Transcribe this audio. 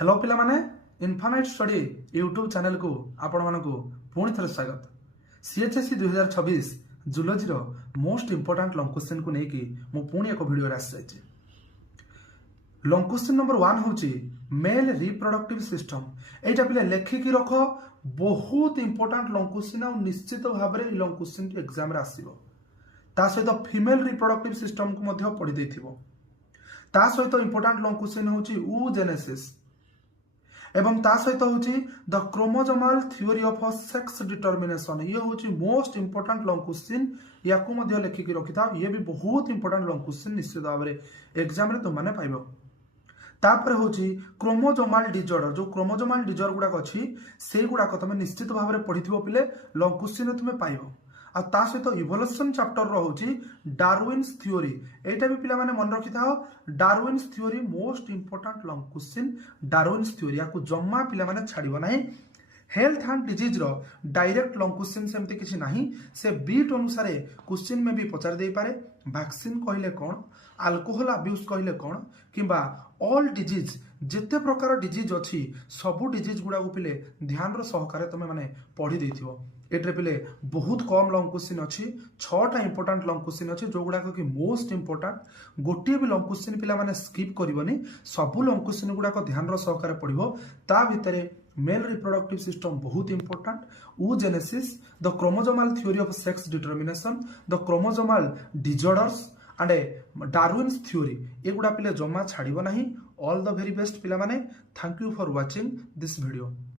Hello पिला माने infinite study YouTube channel को आपण मानकु पुणी थे स्वागत। सीएचएससी 2026 zoology most important long question को लेकिन मु पुणी एक वीडियो आसी लंग क्वेश्चन नंबर 1 हूँ मेल रिप्रोडक्टिव सिस्टम। यहाँ पे लेखिकी रख बहुत इंपोर्टाट लंग क्वेश्चन आ निश्चित भाव में लंग क्वेश्चन एग्जाम आसो सहित फीमेल रिप्रोडक्टिव सिस्टम को पढ़ी देथिबो। ता सहित इंपोर्टाट लंग क्वेश्चन हूँ oogenesis एवं ता सहित हूँ the chromosomal theory of sex determination. ये हूँ मोस्ट इंपोर्टाट लंग क्वेश्चन या लेखिकी रखि था। ये भी बहुत इंपोर्टाट लंग क्वेश्चन निश्चित भाव में एग्जाम रे तुमने पाइब। तापर हूँ क्रोमोजोमाल डिजॉर्डर जो क्रोमोजोमाल डिजॉर्डर गुड़ाक अच्छी से गुड़ाक तुम निश्चित भाव में पढ़ी पिले लंग क्वेश्चन तुम पाइब। आ ता सहित इवोल्यूशन चैप्टर रही डार्विन्स थ्योरी। एटा भी पिला माने मन रखि थाओ Darwin's theory most important long question Darwin's theory या जम्मा पिला माने छाड़िबो नाही। हेल्थ एंड डिजीज रो डायरेक्ट लंग क्वेश्चन सेमती किछि नाही से बीट अनुसार क्वेश्चन में भी पचार दे पारे। वैक्सीन कहले कौन अल्कोहल अब्यूज कहले कौन किंबा ऑल डिजीज जेते प्रकार डिजीज अच्छी सबू डिजीज गुड़ा पिले ध्यान रो सहकारे तुम माने पढ़ी देथिबो। एट्रे पिले बहुत कम लंग क्वेश्चन अच्छी 6टा इंपोर्टाट लंग क्वेश्चन अच्छी जो गुड़ाक कि मोस्ट इंपोर्टाट गोटे भी लंग क्वेश्चन पिला माने स्किप करबनी सबू लंग क्वेश्चन गुड़ाक ध्यान रो सहकारे पढ़िबो। ता भितरे मेल रिप्रोडक्टिव सिस्टम बहुत important oogenesis the chromosomal theory of sex determination the chromosomal disorders and Darwin's theory एगुड़ा पिले जमा छाड़िबो नाही। ऑल द वेरी बेस्ट पिला माने। Thank you for watching this video.